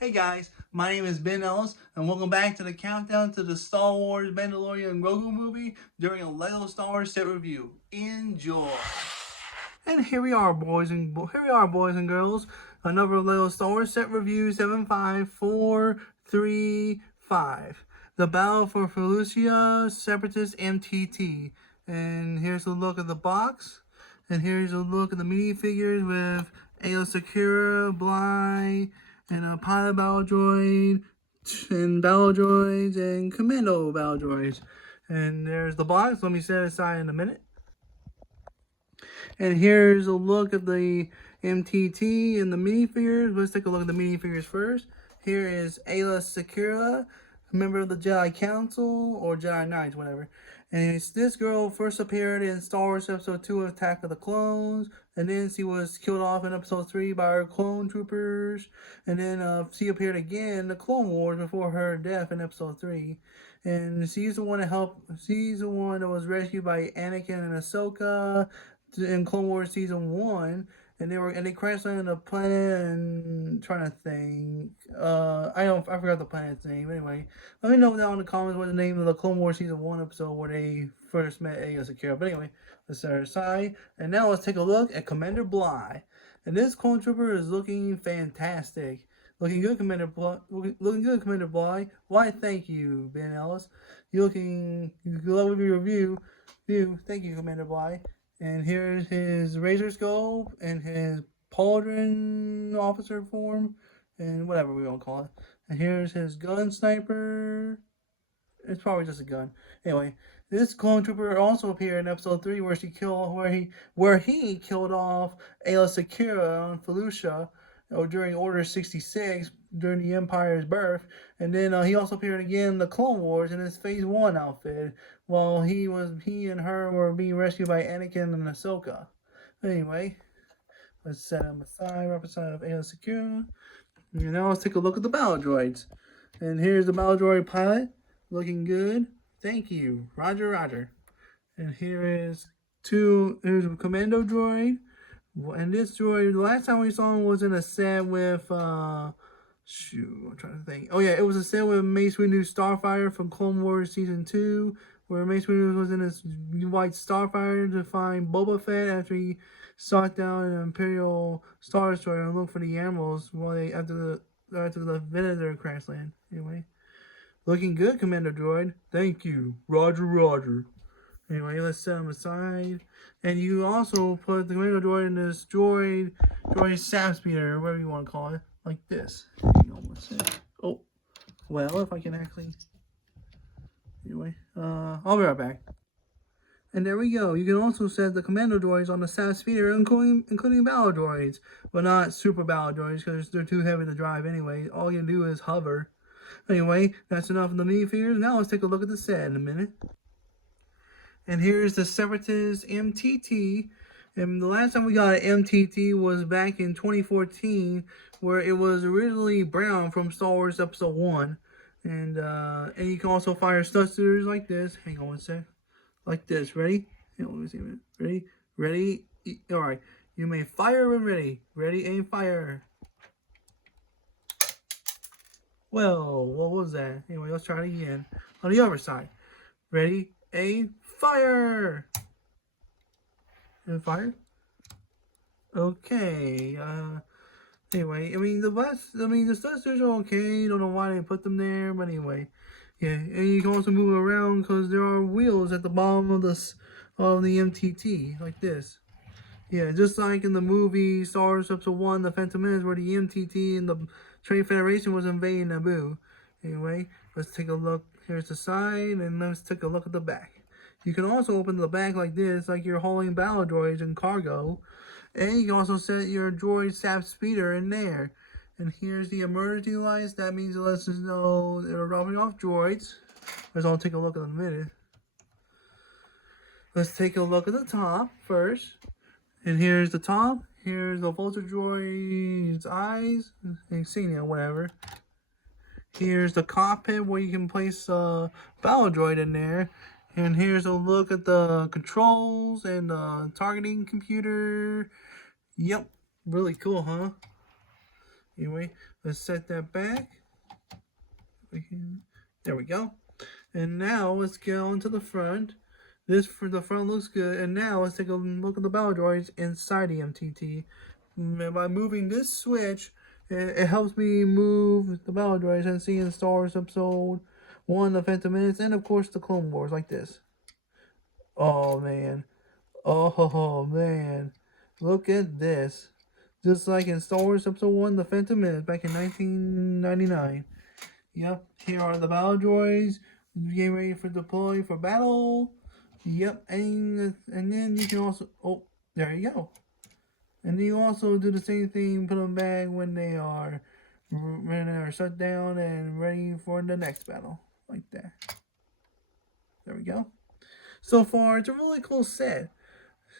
Hey guys, my name is Ben Ellis, and welcome back to the countdown to the Star Wars Mandalorian Grogu movie during a Lego Star Wars set review. Enjoy! And here we are, boys and girls. Another Lego Star Wars set review 75435. The Battle for Felucia, Separatist MTT. And here's a look at the box. And here's a look at the minifigures with Ayla Sakura, Bly, and a pilot battle droid, and battle droids, and commando battle droids. And there's the box. Let me set it aside in a minute. And here's a look at the MTT and the minifigures. Let's take a look at the minifigures first. Here is Ayla Sakura, a member of the Jedi Council, or Jedi Knights, whatever. And this girl first appeared in Star Wars Episode 2 Attack of the Clones. And then she was killed off in Episode 3 by her clone troopers. And then she appeared again in the Clone Wars before her death in Episode 3. And she's the one that was rescued by Anakin and Ahsoka in Clone Wars Season 1, and they crashed landed on a planet, and trying to think. I forgot the planet's name. Anyway, let me know down in the comments what the name of the Clone Wars Season 1 episode where they first met Ayla Secura. But anyway, let's set her aside. And now let's take a look at Commander Bly. And this clone trooper is looking fantastic. Looking good, Commander Bly. Looking good, Commander Bly. Why, thank you, Ben Ellis. You love your review. Thank you, Commander Bly. And here's his razor scope and his pauldron officer form and whatever we want to call it. And here's his gun sniper. It's probably just a gun. Anyway, this clone trooper also appeared in episode 3 where he killed off Ayla Secura on Felucia, or during Order 66 during the Empire's birth. And then he also appeared again in the Clone Wars in his Phase 1 outfit while he and her were being rescued by Anakin and Ahsoka. Anyway, let's set him aside, right beside of Ayla Secura. And now let's take a look at the battle droids. And here's the battle droid pilot, looking good. Thank you, Roger, Roger. And here's a commando droid. And this droid, the last time we saw him was in a set with, I'm trying to think. Oh yeah, it was a set with Mace Windu's Starfighter from Clone Wars Season 2, where Mace Windu was in his white Starfighter to find Boba Fett after he sought down an Imperial Star Destroyer and looked for the animals after the Venator crash land. Anyway, looking good, Commander Droid. Thank you, Roger, Roger. Anyway, let's set him aside. And you also put the commando droid in this droid sap speeder, or whatever you want to call it, like this. Oh, well, if I can actually. Anyway, I'll be right back. And there we go. You can also set the commando droids on the sap speeder, including battle droids, but not super battle droids because they're too heavy to drive anyway. All you do is hover. Anyway, that's enough of the minifigures. Now let's take a look at the set in a minute. And here's the Separatist MTT. And the last time we got an MTT was back in 2014, where it was originally brown from Star Wars Episode 1. And you can also fire thrusters like this. Hang on one sec. Like this. Ready? Hang on, let me see a minute. Ready? Ready? Alright. You may fire when ready. Ready, aim, fire. Well, what was that? Anyway, let's try it again. On the other side. Ready, aim, fire! And fire? Okay. Anyway, the thrusters are okay. Don't know why they put them there, but anyway. Yeah, and you can also move it around because there are wheels at the bottom of the MTT, like this. Yeah, just like in the movie Star Wars Episode 1, The Phantom Menace, where the MTT and the Trade Federation was invading Naboo. Anyway, let's take a look. Here's the side, and let's take a look at the back. You can also open the back like this, like you're hauling battle droids and cargo. And you can also set your droid sap speeder in there. And here's the emergency lights. That means it lets us know they're dropping off droids. I'll take a look in a minute. Let's take a look at the top first. And here's the top. Here's the Vulture droid's eyes, insignia, whatever. Here's the cockpit where you can place a battle droid in there. And here's a look at the controls and the targeting computer. Yep, really cool, huh? Anyway, let's set that back. There we go. And now let's get on to the front. This for the front looks good. And now let's take a look at the battle droids inside the MTT. And by moving this switch, it helps me move the battle droids and see in Star Wars Episode 1, The Phantom Menace, and of course the Clone Wars, like this. Oh man. Oh man. Look at this. Just like in Star Wars Episode 1, The Phantom Menace, back in 1999. Yep, here are the battle droids getting ready for deploy for battle. Yep, and then you can also, oh, there you go. And then you also do the same thing, put them back when they are shut down and ready for the next battle, like that. There we go. So far, it's a really cool set.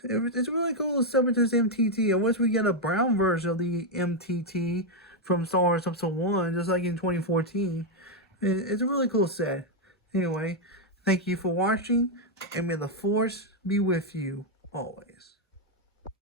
It's really cool, Separatist MTT. I wish we get a brown version of the MTT from Star Wars Episode 1, just like in 2014. It's a really cool set. Anyway, thank you for watching, and may the Force be with you always.